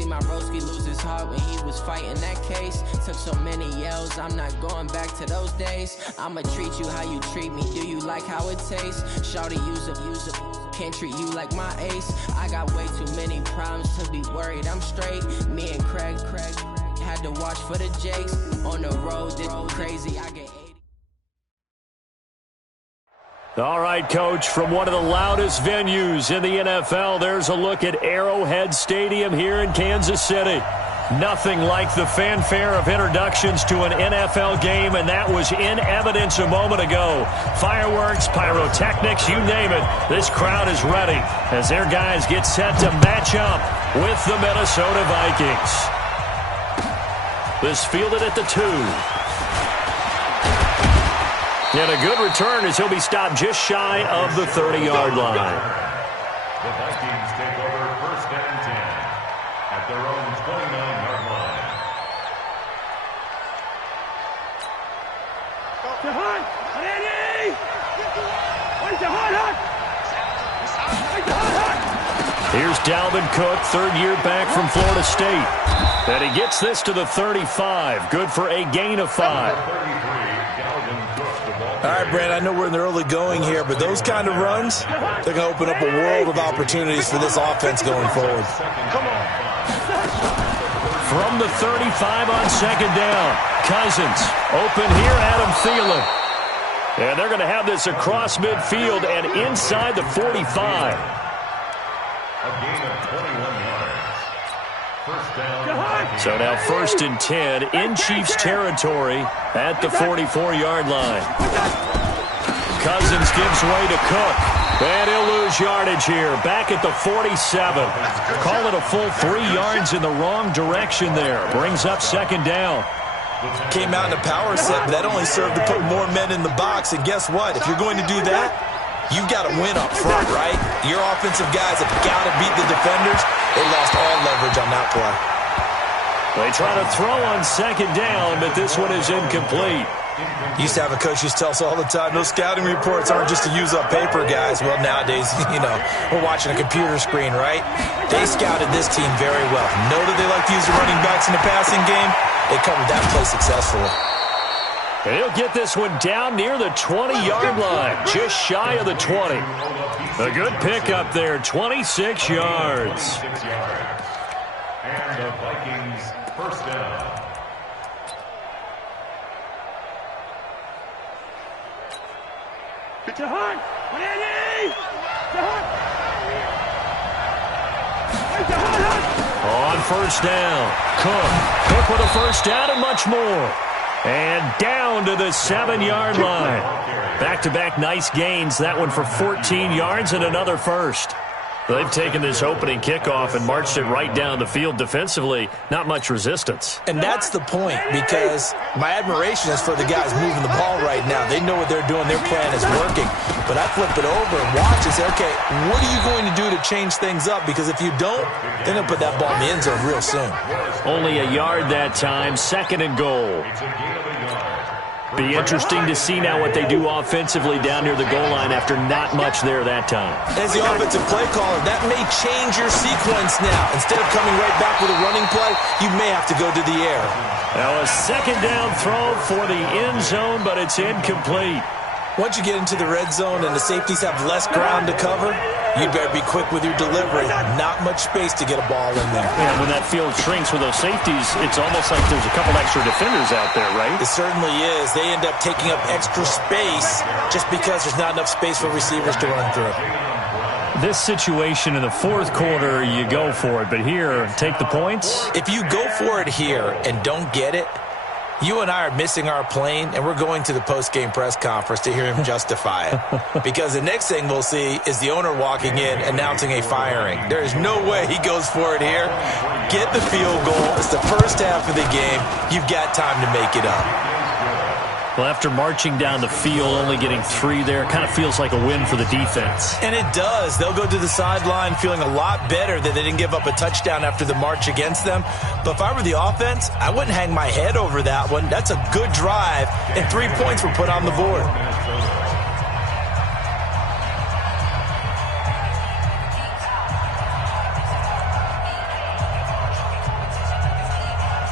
See my broski lose his heart when he was fighting that case. Took so many yells, I'm not going back to those days. I'ma treat you how you treat me, do you like how it tastes? Shawty, use up, can't treat you like my ace. I got way too many problems to be worried, I'm straight. Me and Craig had to watch for the Jakes. On the road, this crazy, I get 80. All right, Coach, from one of the loudest venues in the NFL, there's a look at Arrowhead Stadium here in Kansas City. Nothing like the fanfare of introductions to an NFL game, and that was in evidence a moment ago. Fireworks, pyrotechnics, you name it. This crowd is ready as their guys get set to match up with the Minnesota Vikings. This fielded at the 2. And a good return as he'll be stopped just shy of the 30-yard line. The Vikings take over 1st and 10 at their own 29-yard line. Here's Dalvin Cook, third year back from Florida State. And he gets this to the 35. Good for a gain of 5. All right, Brand, I know we're in the early going here, but those kind of runs, they're going to open up a world of opportunities for this offense going forward. From the 35 on 2nd down, Cousins open here, Adam Thielen. And they're going to have this across midfield and inside the 45. A gain of 21 yards. First down. So now 1st and 10 in Chiefs territory at the 44-yard line. Cousins gives way to Cook. And he'll lose yardage here. Back at the 47. Call it a full 3 yards in the wrong direction there. Brings up 2nd down. Came out in a power set, but that only served to put more men in the box. And guess what? If you're going to do that, you've got to win up front, right? Your offensive guys have got to beat the defenders. They lost all leverage on that play. They try to throw on 2nd down, but this one is incomplete. Used to have a coach who tells us all the time, those scouting reports aren't just to use up paper, guys. Well, nowadays, we're watching a computer screen, right? They scouted this team very well. Know that they like to use the running backs in the passing game. They covered that play successfully. And he'll get this one down near the 20-yard line, just shy of the 20. A good pickup there, 26 yards. And the Vikings first down. On 1st down, Cook with a 1st down and much more. And down to the 7-yard line. Back-to-back nice gains. That one for 14 yards and another 1st. They've taken this opening kickoff and marched it right down the field defensively. Not much resistance. And that's the point, because my admiration is for the guys moving the ball right now. They know what they're doing. Their plan is working. But I flip it over and watch and say, okay, what are you going to do to change things up? Because if you don't, they're going to put that ball in the end zone real soon. Only a yard that time, 2nd and goal. Be interesting to see now what they do offensively down near the goal line after not much there that time. As the offensive play caller, that may change your sequence now. Instead of coming right back with a running play, you may have to go to the air. Now a 2nd down throw for the end zone, but it's incomplete. Once you get into the red zone and the safeties have less ground to cover, you better be quick with your delivery. Not much space to get a ball in there. And when that field shrinks with those safeties, it's almost like there's a couple extra defenders out there, right? It certainly is. They end up taking up extra space just because there's not enough space for receivers to run through. This situation in the 4th quarter, you go for it. But here, take the points. If you go for it here and don't get it, you and I are missing our plane, and we're going to the post-game press conference to hear him justify it. Because the next thing we'll see is the owner walking in announcing a firing. There is no way he goes for it here. Get the field goal. It's the first half of the game. You've got time to make it up. Well, after marching down the field, only getting 3 there, kind of feels like a win for the defense. And it does. They'll go to the sideline feeling a lot better that they didn't give up a touchdown after the march against them. But if I were the offense, I wouldn't hang my head over that one. That's a good drive, and 3 points were put on the board.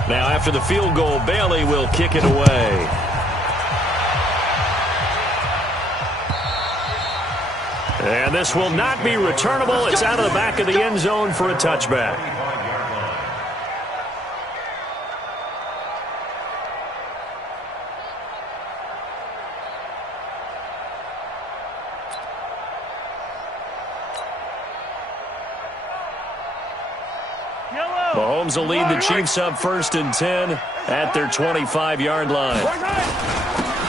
Now, after the field goal, Bailey will kick it away. And this will not be returnable. It's out of the back of the end zone for a touchback. Mahomes will lead the Chiefs up 1st and 10 at their 25-yard line.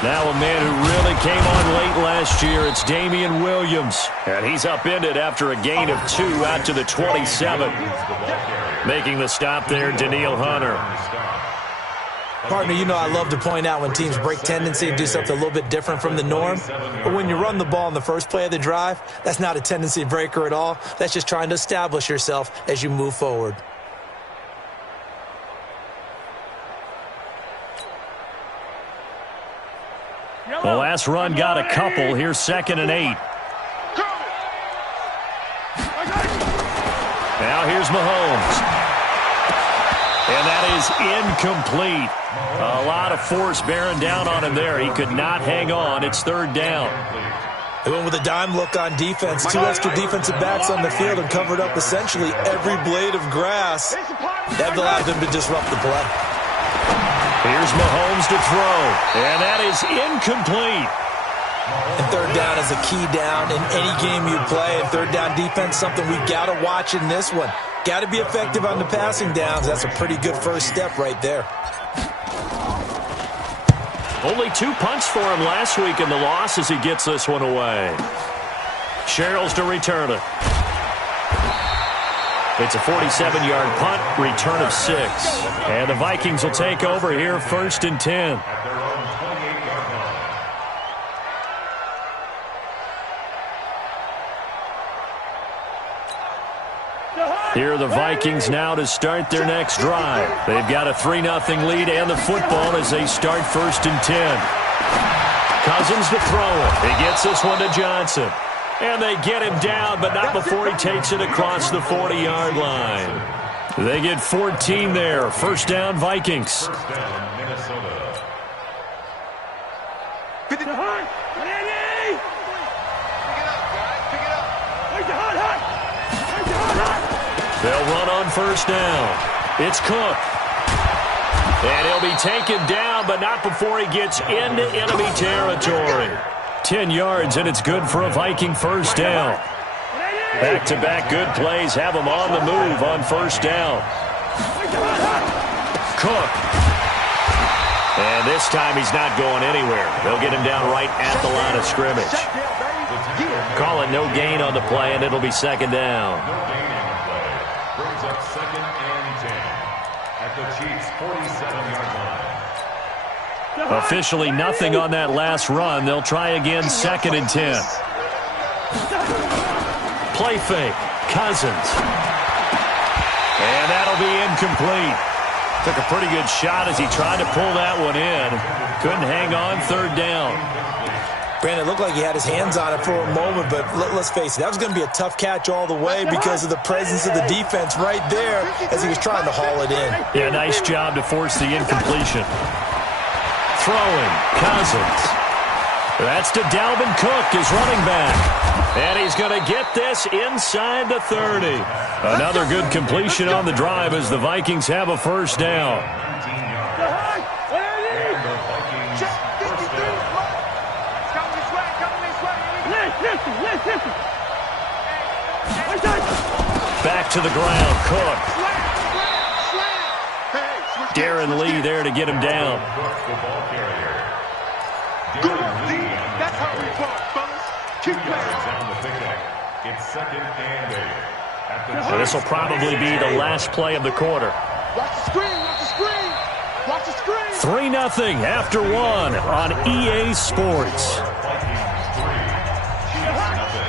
Now a man who really came on late last year, it's Damian Williams. And he's upended after a gain of 2 out to the 27. Making the stop there, Danielle Hunter. Partner, you know I love to point out when teams break tendency and do something a little bit different from the norm. But when you run the ball in the first play of the drive, that's not a tendency breaker at all. That's just trying to establish yourself as you move forward. The last run got a couple. Here's 2nd and 8. Now here's Mahomes. And that is incomplete. A lot of force bearing down on him there. He could not hang on. It's 3rd down. They went with a dime look on defense. 2 extra defensive backs on the field and covered up essentially every blade of grass. That allowed them to disrupt the play. Here's Mahomes to throw, and that is incomplete. And 3rd down is a key down in any game you play. And 3rd down defense, something we've got to watch in this one. Got to be effective on the passing downs. That's a pretty good first step right there. Only 2 punts for him last week in the loss as he gets this one away. Sherrills to return it. It's a 47-yard punt, return of 6. And the Vikings will take over here 1st and 10. At their own 28-yard line. Here are the Vikings now to start their next drive. They've got a 3-0 lead and the football as they start 1st and 10. Cousins to throw it. He gets this one to Johnson. And they get him down, but not before he takes it across the 40-yard line. They get 14 there. 1st down, Vikings. 1st down, Minnesota. They'll run on 1st down. It's Cook. And he'll be taken down, but not before he gets into enemy territory. 10 yards, and it's good for a Viking 1st down. Back-to-back good plays have him on the move on 1st down. Cook. And this time he's not going anywhere. They'll get him down right at the line of scrimmage. Call it no gain on the play, and it'll be 2nd down. No gain on the play. Brings up 2nd and 10 at the Chiefs' 47-yard line. Officially nothing on that last run. They'll try again 2nd and 10. Play fake. Cousins. And that'll be incomplete. Took a pretty good shot as he tried to pull that one in. Couldn't hang on 3rd down. Brandon, it looked like he had his hands on it for a moment, but let's face it, that was going to be a tough catch all the way because of the presence of the defense right there as he was trying to haul it in. Yeah, nice job to force the incompletion. Throwing, Cousins. That's to Dalvin Cook, his running back. And he's going to get this inside the 30. Another good completion on the drive as the Vikings have a 1st down. 19 yards. And the Vikings' 1st down. Back to the ground, Cook. Darren Lee there to get him down. Cook, the ball carrier. Darren Lee. That's how we talk, fellas. 2 yards on the pickup. It's 2nd and 8. At the So this will probably be the last play of the quarter. Watch the screen, watch the screen. Watch the screen. 3-0 after 1 on EA Sports. Vikings 3, Chiefs nothing.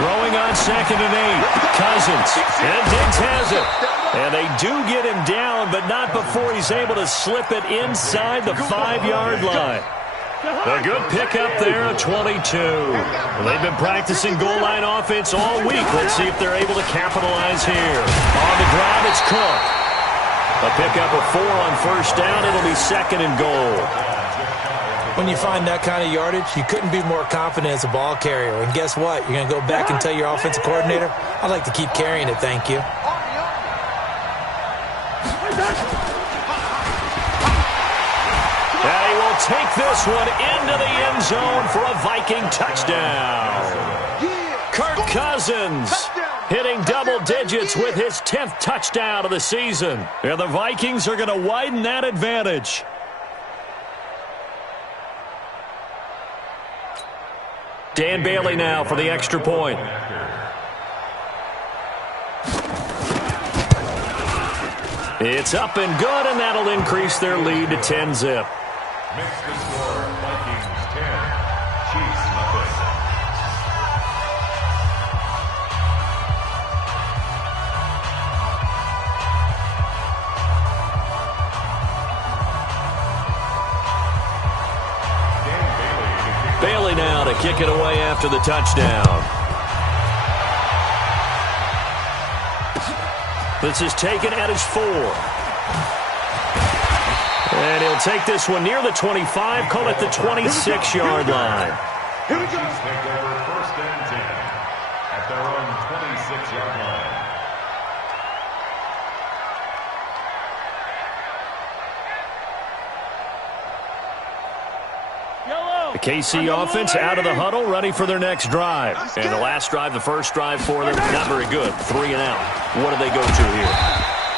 Throwing on 2nd and 8. Cousins. And Diggs has it. And they do get him down, but not before he's able to slip it inside the 5-yard line. A good pickup there, a 22. Well, they've been practicing goal line offense all week. Let's see if they're able to capitalize here. On the ground, it's Cook. A pickup of 4 on first down. It'll be 2nd and goal. When you find that kind of yardage, you couldn't be more confident as a ball carrier. And guess what? You're going to go back and tell your offensive coordinator, I'd like to keep carrying it, thank you. And he will take this one into the end zone for a Viking touchdown. Kirk Cousins hitting double digits with his 10th touchdown of the season. And the Vikings are going to widen that advantage. Dan Bailey now for the extra point. It's up and good, and that'll increase their lead to 10-zip. Makes the score Vikings 10, Chiefs nothing. Bailey now to kick it away after the touchdown. This is taken at his 4. And he'll take this one near the 25, call it the 26-yard line. Here we go. Chiefs take over 1st and 10 at their own 26-yard line. The KC offense out of the huddle, ready for their next drive. And the last drive, the first drive for them, not very good. 3 and out. What do they go to here?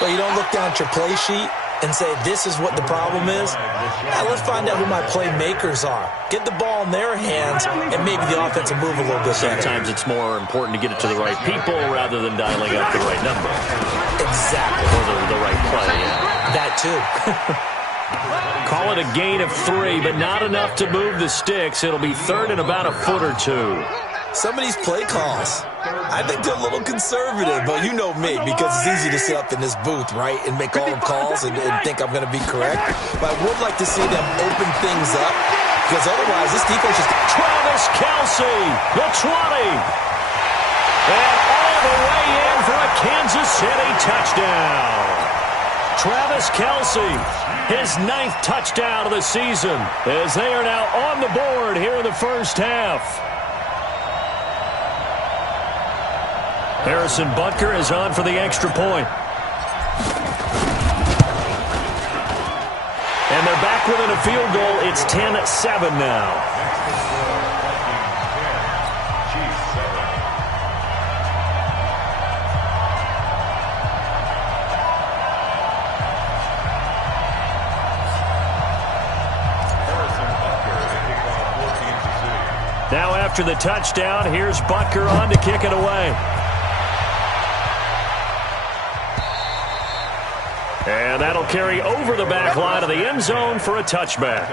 Well, you don't look down at your play sheet and say, this is what the problem is. Now, let's find out who my playmakers are. Get the ball in their hands, and maybe the offense will move a little bit better. Sometimes it's more important to get it to the right people rather than dialing up the right number. Exactly. Or the right play, yeah. That, too. Call it a gain of 3, but not enough to move the sticks. It'll be 3rd and about a foot or 2. Some of these play calls, I think they're a little conservative, but you know me, because it's easy to sit up in this booth, right, and make all the calls and think I'm going to be correct. But I would like to see them open things up, because otherwise this defense is... Travis Kelce, the 20. And all the way in for a Kansas City touchdown. Travis Kelce, his 9th touchdown of the season, as they are now on the board here in the first half. Harrison Butker is on for the extra point. And they're back within a field goal. It's 10-7 now. Now after the touchdown, here's Butker on to kick it away. And that'll carry over the back line of the end zone for a touchback.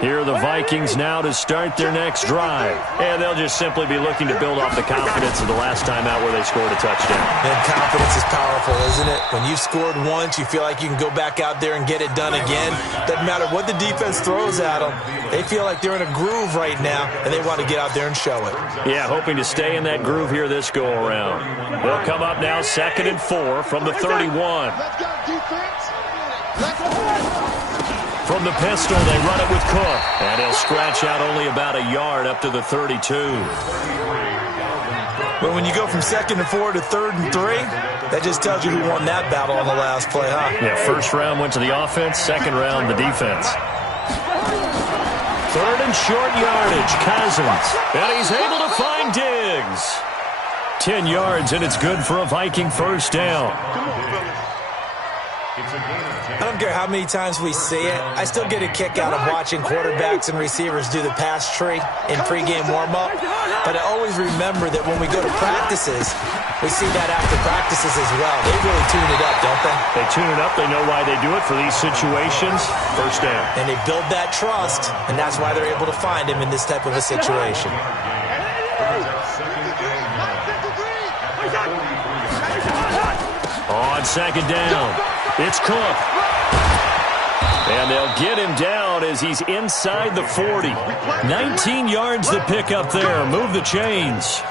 Here are the Vikings now to start their next drive. And they'll just simply be looking to build off the confidence of the last time out where they scored a touchdown. And confidence is powerful, isn't it? When you've scored once, you feel like you can go back out there and get it done again. Doesn't matter what the defense throws at them. They feel like they're in a groove right now, and they want to get out there and show it. Yeah, hoping to stay in that groove here this go-around. They'll come up now 2nd and 4 from the 31. Let's go, defense. Let's go. From the pistol, they run it with Cook. And he'll scratch out only about a yard up to the 32. But when you go from 2nd and 4 to 3rd and 3, that just tells you who won that battle on the last play, huh? Yeah, first round went to the offense, second round the defense. 3rd and short yardage, Cousins. And he's able to find Diggs. 10 yards, and it's good for a Viking first down. I don't care how many times we see it. I still get a kick out of watching quarterbacks and receivers do the pass tree in pregame warm-up. But I always remember that when we go to practices, we see that after practices as well. They really tune it up, don't they? They tune it up. They know why they do it for these situations. First down. And they build that trust, and that's why they're able to find him in this type of a situation. On 2nd down, it's Cook. And they'll get him down as he's inside the 40. 19 yards to pick up there. Move the chains.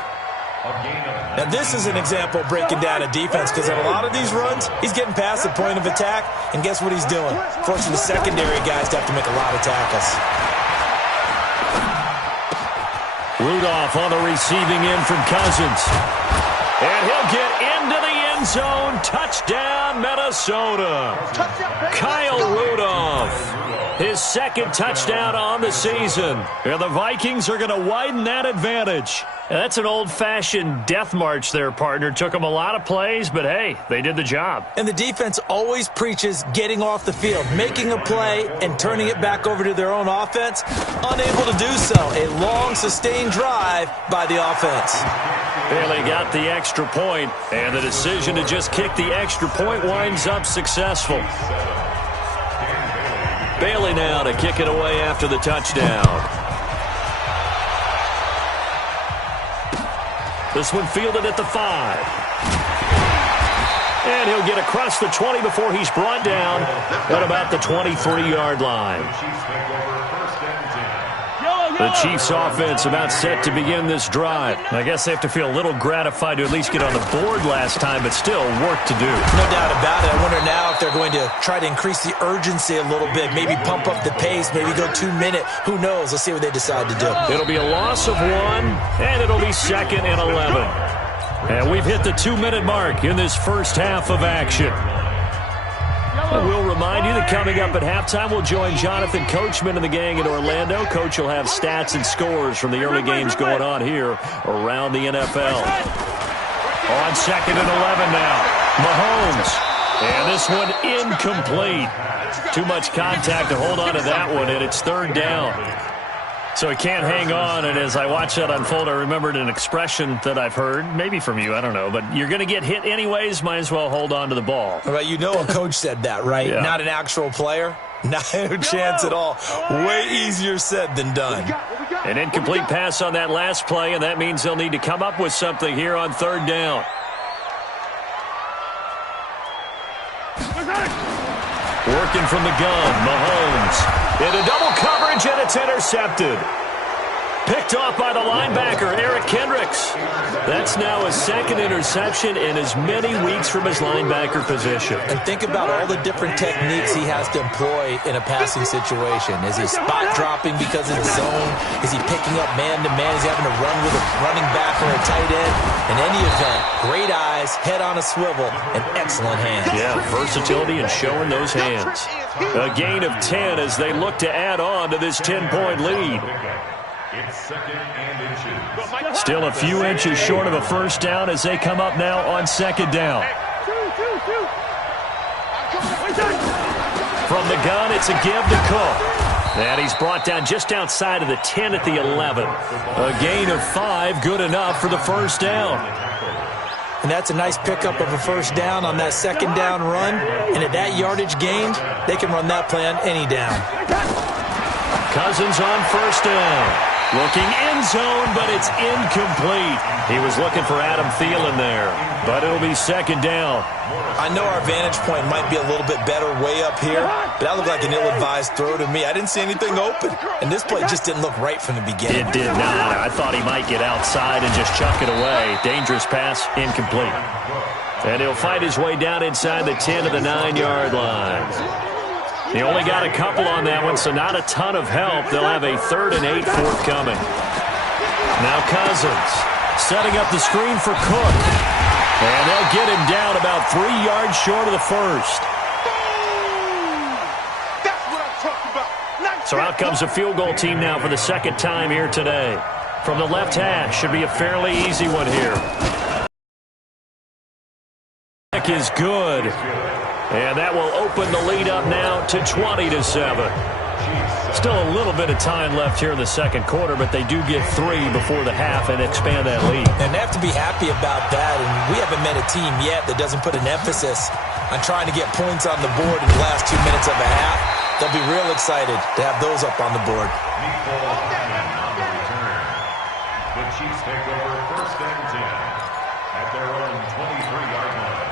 Now, this is an example of breaking down a defense because on a lot of these runs, he's getting past the point of attack, and guess what he's doing? Forcing the secondary guys to have to make a lot of tackles. Rudolph on the receiving end from Cousins. And he'll get into the end zone. Touchdown, Minnesota. Kyle Rudolph, his second touchdown on the season. And the Vikings are going to widen that advantage. Yeah, that's an old-fashioned death march there, partner. Took them a lot of plays, but hey, they did the job. And the defense always preaches getting off the field, making a play, and turning it back over to their own offense. Unable to do so. A long, sustained drive by the offense. Bailey got the extra point, and the decision to just kick the extra point winds up successful. Bailey now to kick it away after the touchdown. This one fielded at the 5. And he'll get across the 20 before he's brought down at about the 23-yard line. The Chiefs offense about set to begin this drive. I guess they have to feel a little gratified to at least get on the board last time, but still work to do. No doubt about it. I wonder now if they're going to try to increase the urgency a little bit, maybe pump up the pace, maybe go 2-minute. Who knows? Let's see what they decide to do. It'll be a loss of 1, and it'll be 2nd and 11. And we've hit the 2-minute mark in this first half of action. And we'll remind you that coming up at halftime, we'll join Jonathan Coachman and the gang in Orlando. Coach will have stats and scores from the early games going on here around the NFL. On 2nd and 11 now, Mahomes. And this one incomplete. Too much contact to hold on to that one, and it's 3rd down. So he can't hang on, and as I watch that unfold, I remembered an expression that I've heard, maybe from you, I don't know, but you're going to get hit anyways, might as well hold on to the ball. Well, you know a coach said that, right? Yeah. Not an actual player. No chance at all. Way easier said than done. An incomplete pass on that last play, and that means they'll need to come up with something here on 3rd down. Working from the gun, Mahomes. Into double coverage, and it's intercepted. Picked off by the linebacker, Eric Kendricks. That's now his 2nd interception in as many weeks from his linebacker position. And think about all the different techniques he has to employ in a passing situation. Is he spot dropping because of the zone? Is he picking up man-to-man? Is he having to run with a running back or a tight end? In any event, great eyes, head on a swivel, and excellent hands. Yeah, versatility and showing those hands. A gain of 10 as they look to add on to this 10-point lead. It's 2nd and inches. Still a few inches short of a first down as they come up now on 2nd down. From the gun, it's a give to Cook. And he's brought down just outside of the 10 at the 11. A gain of 5, good enough for the first down. And that's a nice pickup of a first down on that 2nd down run. And at that yardage gained, they can run that play on any down. Cousins on 1st down. Looking end zone, but it's incomplete. He was looking for Adam Thielen there, but it'll be 2nd down. I know our vantage point might be a little bit better way up here, but that looked like an ill-advised throw to me. I didn't see anything open, and this play just didn't look right from the beginning. It did not. I thought he might get outside and just chuck it away. Dangerous pass, incomplete. And he'll fight his way down inside the 10 to the 9-yard line. He only got a couple on that one, so not a ton of help. They'll have a 3rd and 8 forthcoming. Now Cousins setting up the screen for Cook. And they'll get him down about 3 yards short of the first. That's what I'm talking about. So out comes a field goal team now for the 2nd time here today. From the left hash, should be a fairly easy one here. Kick is good. And that will open the lead up now to 20-7. Still a little bit of time left here in the 2nd quarter, but they do get 3 before the half and expand that lead. And they have to be happy about that. And we haven't met a team yet that doesn't put an emphasis on trying to get points on the board in the last 2 minutes of a half. They'll be real excited to have those up on the board. The Chiefs take over 1st and 10 at their own 23-yard line.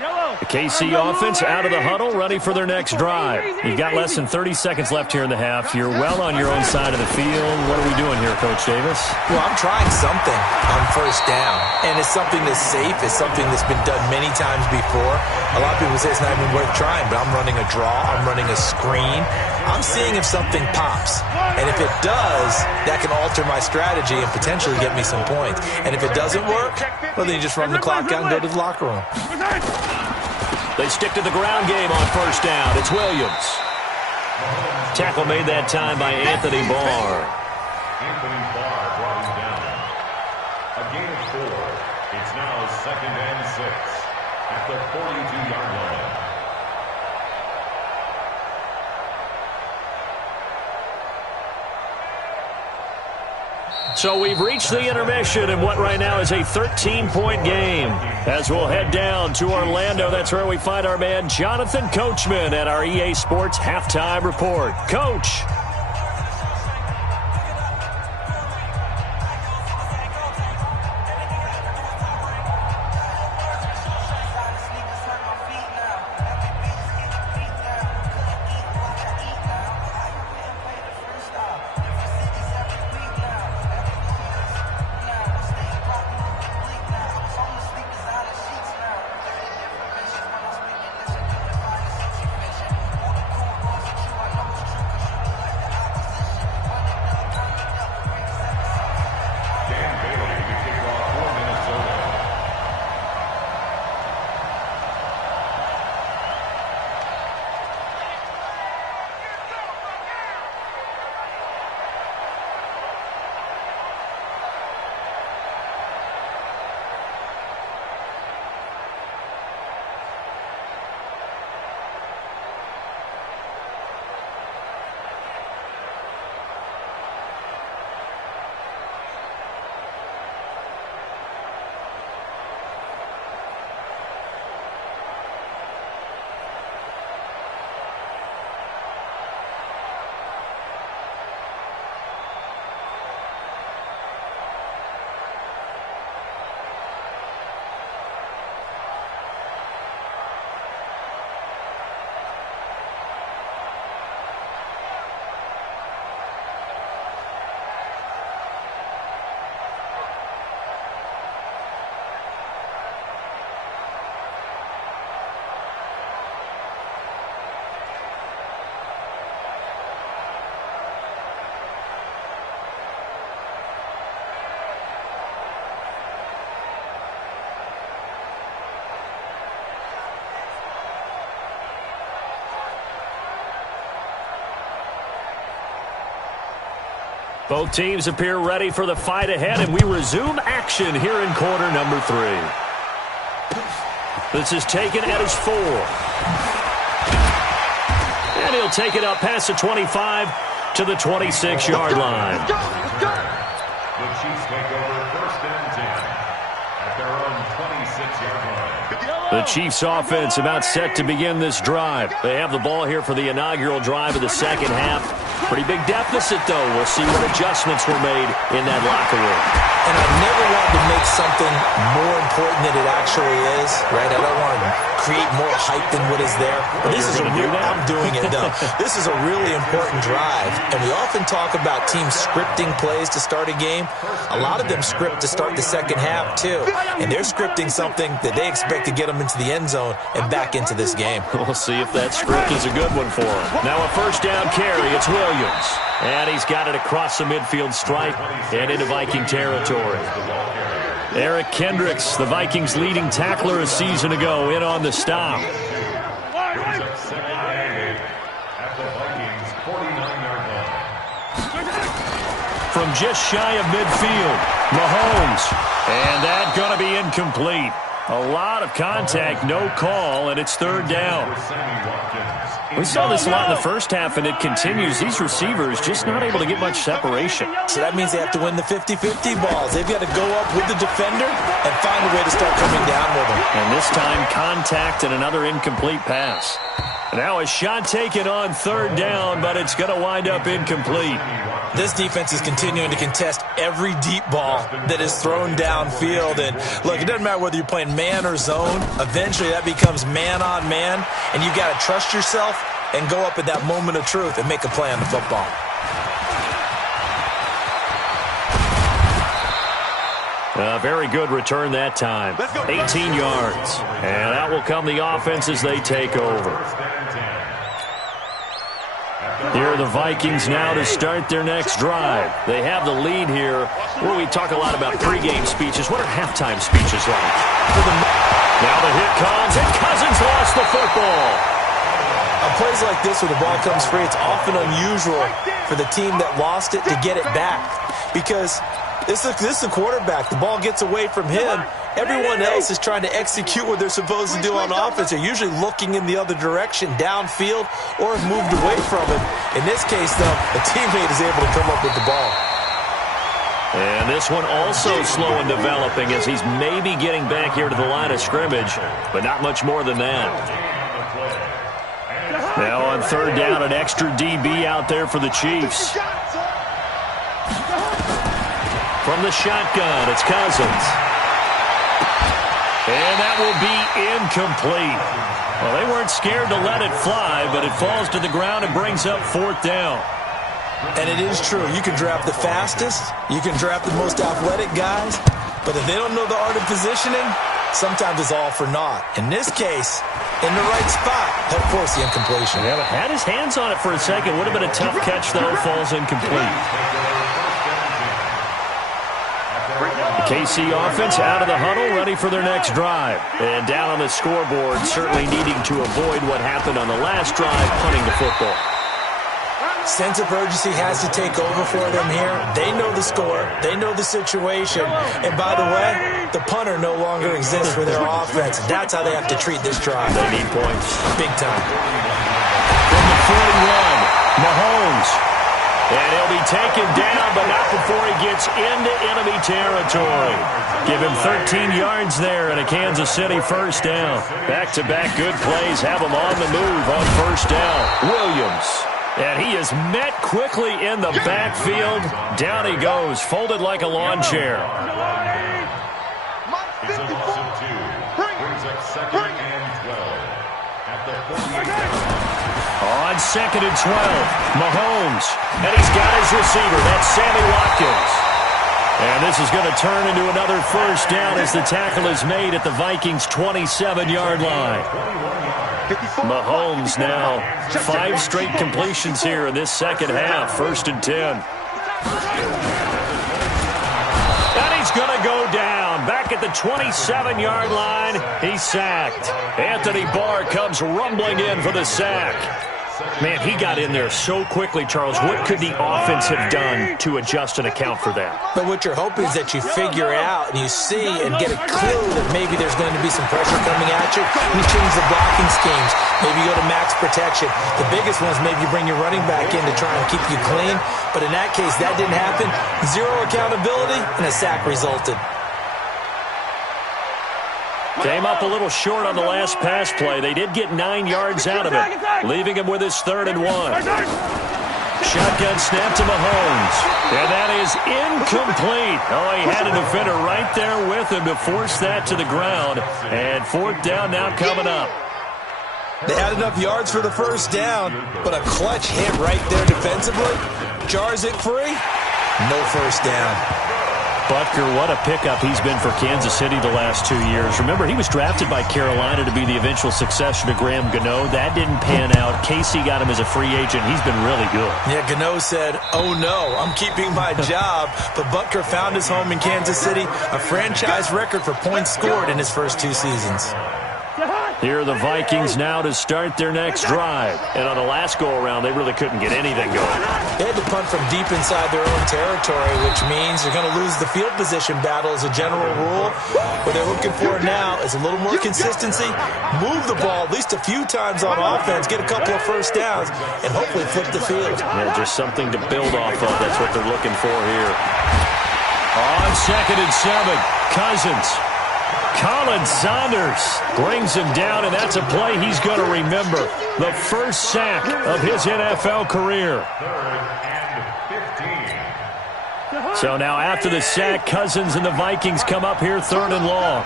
Yellow. The KC offense out of the huddle, ready for their next drive. You've got less than 30 seconds left here in the half. You're well on your own side of the field. What are we doing here, Coach Davis? Well, I'm trying something on first down, and it's something that's safe. It's something that's been done many times before. A lot of people say it's not even worth trying, but I'm running a draw. I'm running a screen. I'm seeing if something pops. And if it does, that can alter my strategy and potentially get me some points. And if it doesn't work, well, then you just run the clock out and go to the locker room. They stick to the ground game on first down. It's Williams. Tackle made that time by Anthony Barr. Anthony Barr brought him down. A gain of 4. It's now 2nd and 6 at the 42-yard line. So we've reached the intermission in what right now is a 13-point game. As we'll head down to Orlando, that's where we find our man Jonathan Coachman at our EA Sports Halftime Report. Coach. Both teams appear ready for the fight ahead, and we resume action here in quarter number 3. This is taken at his 4. And he'll take it up past the 25 to the 26-yard line. The Chiefs take over 1st and 10 at their own 26-yard line. The Chiefs offense about set to begin this drive. They have the ball here for the inaugural drive of the second half. Pretty big deficit, though. We'll see what adjustments were made in that locker room. And I never wanted to make something more important than it actually is, right? I don't want to create more hype than what is there. But this is a real, I'm doing it, though. This is a really important drive. And we often talk about teams scripting plays to start a game. A lot of them script to start the second half, too. And they're scripting something that they expect to get them into the end zone and back into this game. We'll see if that script is a good one for them. Now a first down carry. It's Williams. And he's got it across the midfield stripe and into Viking territory. Eric Kendricks, the Vikings' leading tackler a season ago, in on the stop. From just shy of midfield, Mahomes. And that's going to be incomplete. A lot of contact, no call, and it's 3rd down. We saw this a lot in the first half, and it continues. These receivers just not able to get much separation. So that means they have to win the 50-50 balls. They've got to go up with the defender and find a way to start coming down with them. And this time, contact and another incomplete pass. Now a shot taken on third down, but it's going to wind up incomplete. This defense is continuing to contest every deep ball that is thrown downfield. And look, it doesn't matter whether you're playing man or zone. Eventually that becomes man on man, and you've got to trust yourself and go up at that moment of truth and make a play on the football. Very good return that time. 18 yards. And that will come the offense as they take over. Here are the Vikings now to start their next drive. They have the lead here. Where we talk a lot about pregame speeches. What are halftime speeches like? Now the hit comes, and Cousins lost the football. On plays like this where the ball comes free, it's often unusual for the team that lost it to get it back. Because this is the quarterback. The ball gets away from him. Everyone else is trying to execute what they're supposed to do on offense. They're usually looking in the other direction, downfield, or have moved away from him. In this case, though, a teammate is able to come up with the ball. And this one also slow in developing as he's maybe getting back here to the line of scrimmage, but not much more than that. Now on third down, an extra DB out there for the Chiefs. From the shotgun, it's Cousins. And that will be incomplete. Well, they weren't scared to let it fly, but it falls to the ground and brings up fourth down. And it is true. You can draft the fastest. You can draft the most athletic guys. But if they don't know the art of positioning, sometimes it's all for naught. In this case, in the right spot, help force the incompletion. Yeah, but had his hands on it for a second. Would have been a tough catch, though. Falls incomplete. The KC offense out of the huddle, ready for their next drive. And down on the scoreboard, certainly needing to avoid what happened on the last drive, punting the football. Sense of urgency has to take over for them here. They know the score. They know the situation. And by the way, the punter no longer exists for their offense. That's how they have to treat this drive. They need points. Big time. From the 41, Mahomes. And he'll be taken down, but not before he gets into enemy territory. Give him 13 yards there and a Kansas City first down. Back-to-back good plays have him on the move on first down. Williams. And he is met quickly in the backfield. Down he goes, folded like a lawn chair. It's a loss of 2. Brings up second and 12. At the 48. On second and 12, Mahomes. And he's got his receiver. That's Sammy Watkins. And this is going to turn into another first down as the tackle is made at the Vikings' 27-yard line. Mahomes now 5 straight completions here in this second half. First and 10. And he's going to go down. Back at the 27-yard line, he's sacked. Anthony Barr comes rumbling in for the sack. Man, he got in there so quickly, Charles. What could the offense have done to adjust and account for that? But what you're hoping is that you figure out and you see and get a clue that maybe there's going to be some pressure coming at you. You change the blocking schemes. Maybe you go to max protection. The biggest one is maybe you bring your running back in to try and keep you clean. But in that case, that didn't happen. Zero accountability, and a sack resulted. Came up a little short on the last pass play. They did get 9 yards out of it, leaving him with his 3rd and 1. Shotgun snap to Mahomes. And that is incomplete. Oh, he had a defender right there with him to force that to the ground. And fourth down now coming up. They had enough yards for the first down, but a clutch hit right there defensively. Jars it free. No first down. Butker, what a pickup he's been for Kansas City the last 2 years. Remember, he was drafted by Carolina to be the eventual successor to Graham Gano. That didn't pan out. Casey got him as a free agent. He's been really good. Yeah, Gano said, oh no, I'm keeping my job. But Butker found his home in Kansas City, a franchise record for points scored in his first 2 seasons. Here are the Vikings now to start their next drive. And on the last go-around, they really couldn't get anything going. They had to punt from deep inside their own territory, which means they're going to lose the field position battle as a general rule. What they're looking for now is a little more consistency, move the ball at least a few times on offense, get a couple of first downs, and hopefully flip the field. Yeah, just something to build off of. That's what they're looking for here. On second and 7, Cousins. Colin Saunders brings him down, and that's a play he's going to remember. The first sack of his NFL career. So now after the sack, Cousins and the Vikings come up here 3rd and long.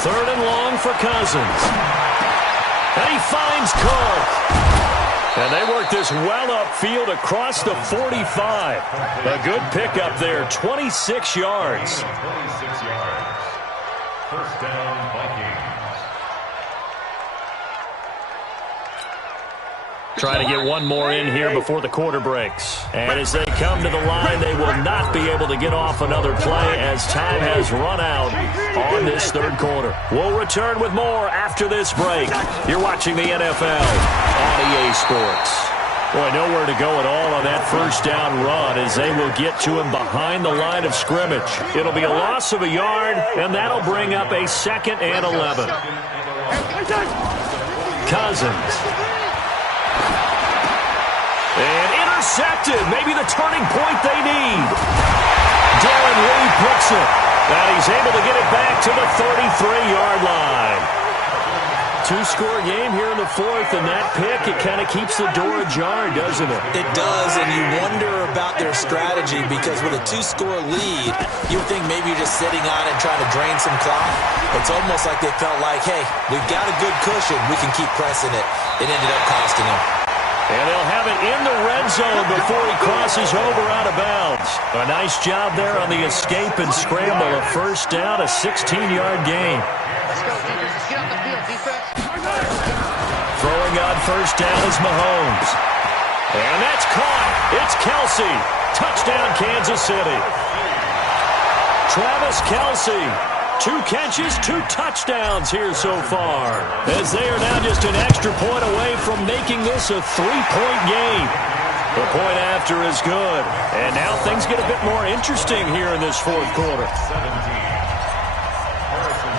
3rd and long for Cousins. And he finds Cook. And they work this well upfield across the 45. A good pickup there, 26 yards. 26 yards. First down, Vikings. Trying to get one more in here before the quarter breaks. And as they come to the line, they will not be able to get off another play as time has run out on this 3rd quarter. We'll return with more after this break. You're watching the NFL on EA Sports. Boy, nowhere to go at all on that first down run as they will get to him behind the line of scrimmage. It'll be a loss of a yard, and that'll bring up a 2nd and 11. Cousins. And intercepted. Maybe the turning point they need. Darren Reed picks it. And he's able to get it back to the 33-yard line. 2-score game here in the 4th, and that pick, it kind of keeps the door ajar, doesn't it? It does, and you wonder about their strategy because with a 2-score lead, you would think maybe you're just sitting on it and trying to drain some clock. It's almost like they felt like, hey, we've got a good cushion. We can keep pressing it. It ended up costing them. And they'll have it in the red zone before he crosses over out of bounds. A nice job there on the escape and scramble. A first down, a 16-yard gain. Let's go, defense. Get on the field, defense. Throwing on first down is Mahomes. And that's caught. It's Kelsey. Touchdown, Kansas City. Travis Kelsey. 2 catches, 2 touchdowns here so far. As they are now just an extra point away from making this a 3-point game. The point after is good. And now things get a bit more interesting here in this 4th quarter.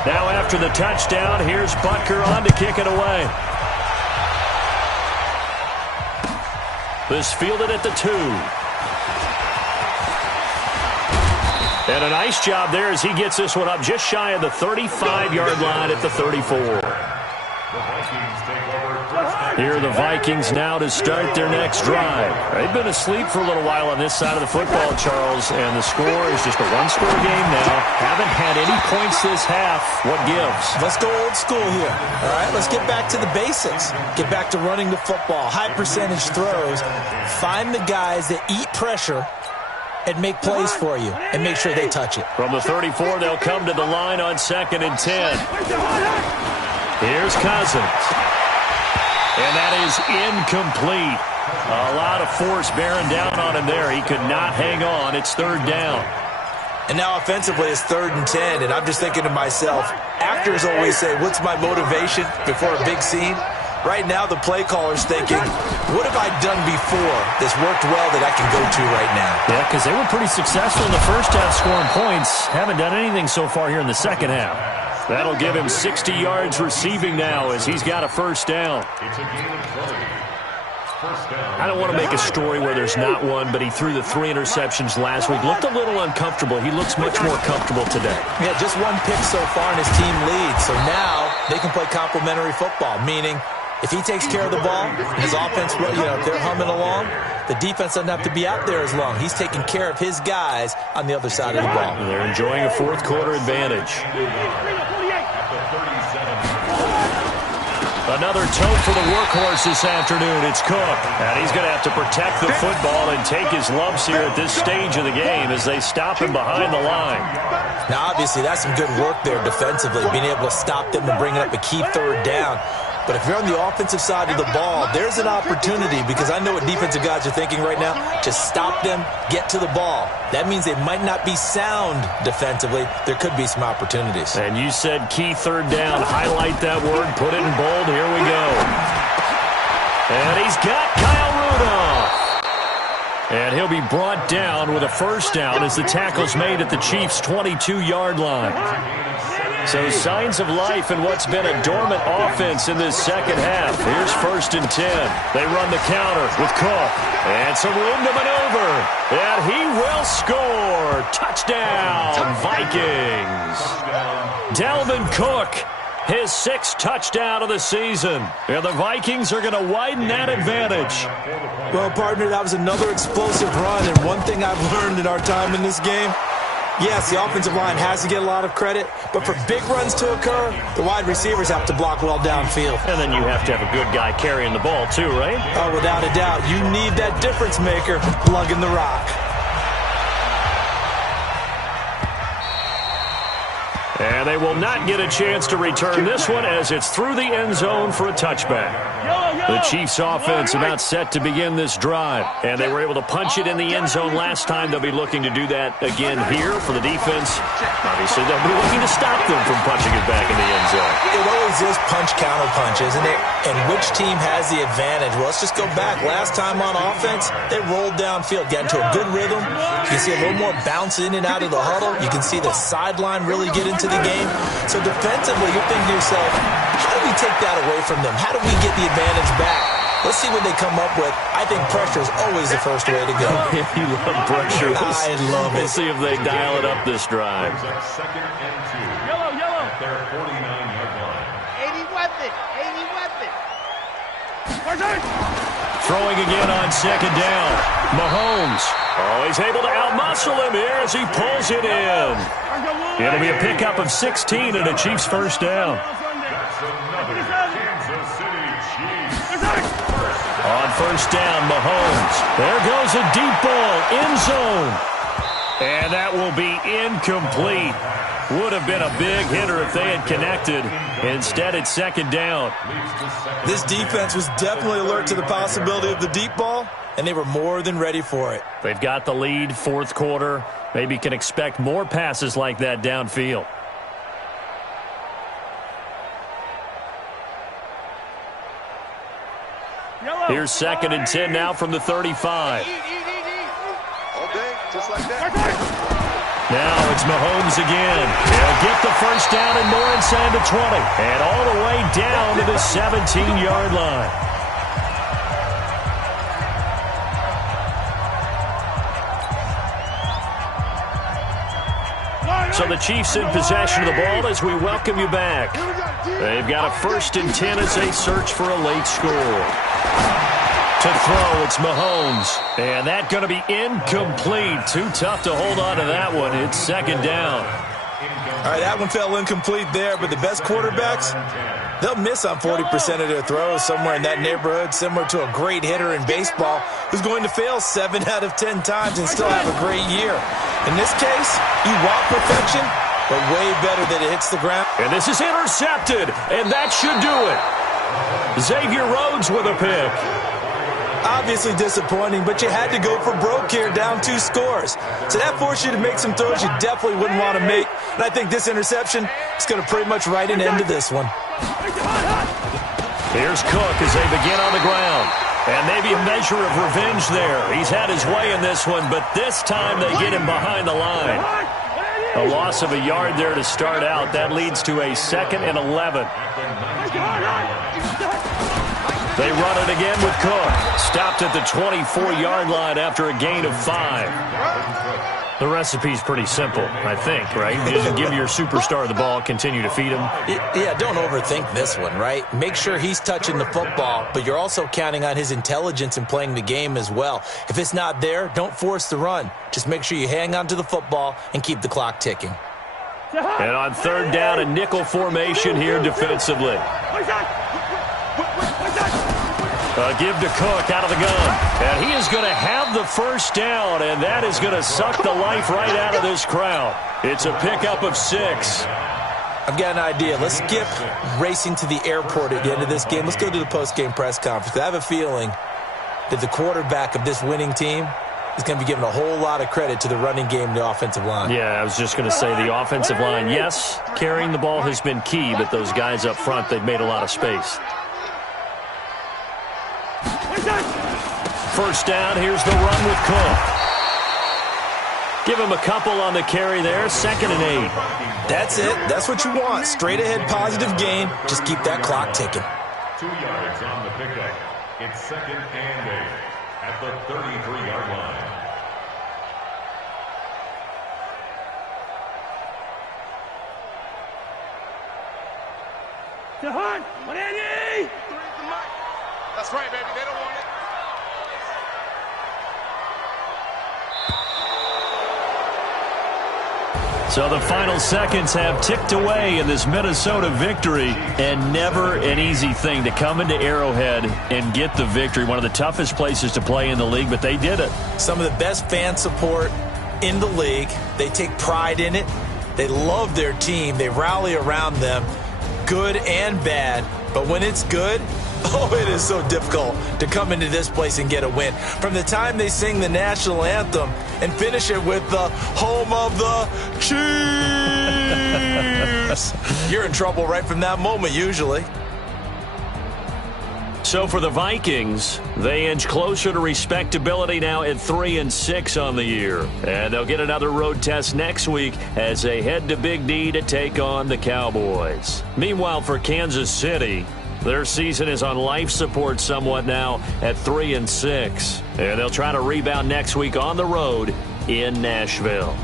Now after the touchdown, here's Butker on to kick it away. This fielded at the 2. And a nice job there as he gets this one up just shy of the 35-yard line at the 34. Here are the Vikings now to start their next drive. They've been asleep for a little while on this side of the football, Charles, and the score is just a 1-score game now. Haven't had any points this half. What gives? Let's go old school here. All right, let's get back to the basics. Get back to running the football, high percentage throws. Find the guys that eat pressure and make plays for you, and make sure they touch it. From the 34, they'll come to the line on 2nd and 10. Here's Cousins. And that is incomplete. A lot of force bearing down on him there. He could not hang on. It's 3rd down. And now offensively it's 3rd and 10, and I'm just thinking to myself, actors always say, what's my motivation before a big scene? Right now, the play caller's thinking, what have I done before that's worked well that I can go to right now? Yeah, because they were pretty successful in the first half scoring points. Haven't done anything so far here in the second half. That'll give him 60 yards receiving now as he's got a first down. It's a gain of 20. First down. I don't want to make a story where there's not one, but he threw the 3 interceptions last week. Looked a little uncomfortable. He looks much more comfortable today. Yeah, just 1 pick so far and his team leads. So now they can play complementary football, meaning if he takes care of the ball, his offense, if they're humming along, the defense doesn't have to be out there as long. He's taking care of his guys on the other side of the ball. And they're enjoying a 4th quarter advantage. Another tote for the workhorse this afternoon. It's Cook. And he's going to have to protect the football and take his lumps here at this stage of the game as they stop him behind the line. Now, obviously, that's some good work there defensively, being able to stop them and bring up a key 3rd down. But if you're on the offensive side of the ball, there's an opportunity because I know what defensive guys are thinking right now. Just stop them, get to the ball. That means they might not be sound defensively. There could be some opportunities. And you said key 3rd down. Highlight that word. Put it in bold. Here we go. And he's got Kyle Rudolph. And he'll be brought down with a first down as the tackle's made at the Chiefs' 22-yard line. So signs of life in what's been a dormant offense in this second half. Here's 1st and 10. They run the counter with Cook. And some room to maneuver. And he will score. Touchdown, Vikings. Dalvin Cook, his 6th touchdown of the season. And the Vikings are going to widen that advantage. Well, partner, that was another explosive run. And one thing I've learned in our time in this game, yes, the offensive line has to get a lot of credit, but for big runs to occur, the wide receivers have to block well downfield. And then you have to have a good guy carrying the ball too, right? Oh, without a doubt. You need that difference maker lugging the rock. And they will not get a chance to return this one as it's through the end zone for a touchback. The Chiefs offense about set to begin this drive. And they were able to punch it in the end zone last time. They'll be looking to do that again here for the defense. Obviously, they'll be looking to stop them from punching it back in the end zone. It always is punch-counter punch, isn't it? And which team has the advantage? Well, let's just go back. Last time on offense, they rolled downfield, got into a good rhythm. You can see a little more bounce in and out of the huddle. You can see the sideline really get into the game. So defensively, you're thinking to yourself, how do we take that away from them? How do we get the advantage back? Let's see what they come up with. I think pressure is always the first way to go. You love pressure. I love it. We'll see if they dial it up this drive. 2nd and 2. Yellow. At their 49-yard line. 80 weapon. Throwing again on 2nd down. Mahomes. Oh, he's able to outmuscle him here as he pulls it in. It'll be a pickup of 16 and a Chiefs 1st down. That's another Kansas City Chiefs. On 1st down, Mahomes. There goes a deep ball, end zone. And that will be incomplete. Would have been a big hitter if they had connected. Instead, it's 2nd down. This defense was definitely alert to the possibility of the deep ball, and they were more than ready for it. They've got the lead, 4th quarter. Maybe can expect more passes like that downfield. Here's 2nd and 10 now from the 35. All day, just like that. Now it's Mahomes again. He'll get the 1st down and more inside the 20. And all the way down to the 17-yard line. So the Chiefs in possession of the ball as we welcome you back. They've got a 1st and 10 as they search for a late score. To throw, it's Mahomes. And that's going to be incomplete. Too tough to hold on to that one. It's 2nd down. All right, that one fell incomplete there, but the best quarterbacks, they'll miss on 40% of their throws somewhere in that neighborhood, similar to a great hitter in baseball who's going to fail 7 out of 10 times and still have a great year. In this case, you want perfection, but way better that it hits the ground. And this is intercepted, and that should do it. Xavier Rhodes with a pick. Obviously disappointing, but you had to go for broke here, down 2 scores. So that forced you to make some throws you definitely wouldn't want to make. And I think this interception is going to pretty much write an end to this one. Here's Cook as they begin on the ground. And maybe a measure of revenge there. He's had his way in this one, but this time they get him behind the line. A loss of a yard there to start out. That leads to a 2nd and 11. They run it again with Cook. Stopped at the 24-yard line after a gain of 5. The recipe's pretty simple, I think, right? You just give your superstar the ball, continue to feed him. Yeah, don't overthink this one, right? Make sure he's touching the football, but you're also counting on his intelligence in playing the game as well. If it's not there, don't force the run. Just make sure you hang on to the football and keep the clock ticking. And on 3rd down, a nickel formation here defensively. Give to Cook out of the gun. And he is going to have the 1st down, and that is going to suck the life right out of this crowd. It's a pickup of 6. I've got an idea. Let's skip racing to the airport at the end of this game. Let's go to the post-game press conference. I have a feeling that the quarterback of this winning team is going to be given a whole lot of credit to the running game and the offensive line. Yeah, I was just going to say the offensive line, yes, carrying the ball has been key, but those guys up front, they've made a lot of space. 1st down, here's the run with Cook. Give him a couple on the carry there, 2nd and 8. That's it. That's what you want. Straight ahead positive gain. Just keep that clock ticking. 2 yards on the pickup. It's 2nd and 8 at the 33-yard line. To Hunt, 180! That's right, baby. They don't want it. So the final seconds have ticked away in this Minnesota victory, and never an easy thing to come into Arrowhead and get the victory. One of the toughest places to play in the league, but they did it. Some of the best fan support in the league. They take pride in it. They love their team. They rally around them, good and bad. But when it's good, oh, it is so difficult to come into this place and get a win. From the time they sing the national anthem and finish it with the home of the Chiefs, you're in trouble right from that moment usually. So for the Vikings, they inch closer to respectability now at 3-6 on the year. And they'll get another road test next week as they head to Big D to take on the Cowboys. Meanwhile, for Kansas City, their season is on life support somewhat now at 3-6. And they'll try to rebound next week on the road in Nashville.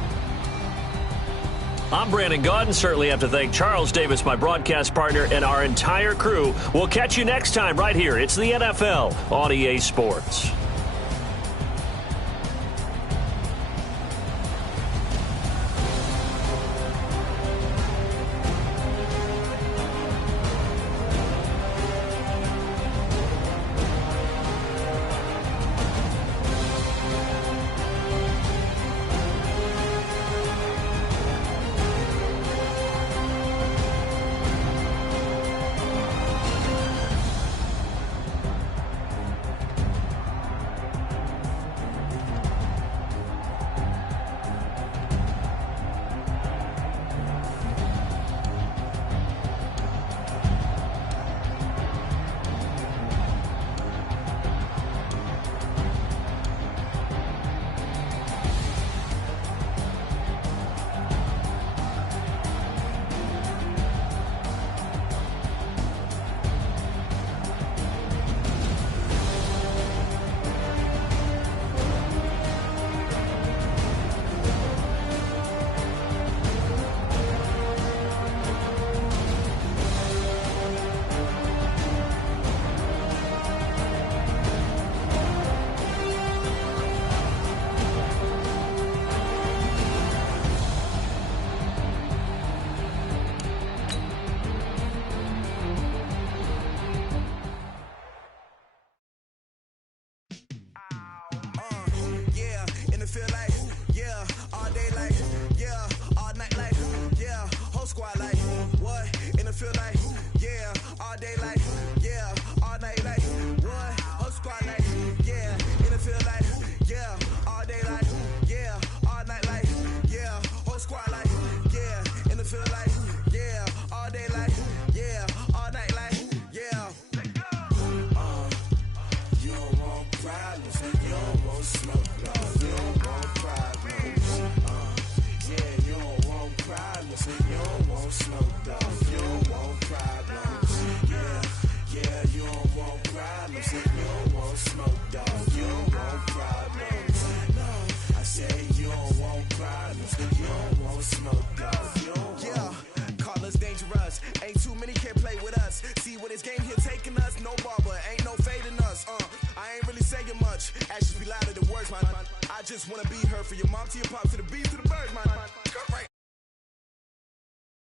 I'm Brandon Gaudin. Certainly have to thank Charles Davis, my broadcast partner, and our entire crew. We'll catch you next time right here. It's the NFL on EA Sports. I just wanna be her for your mom to your pops to the beat to the birds, man.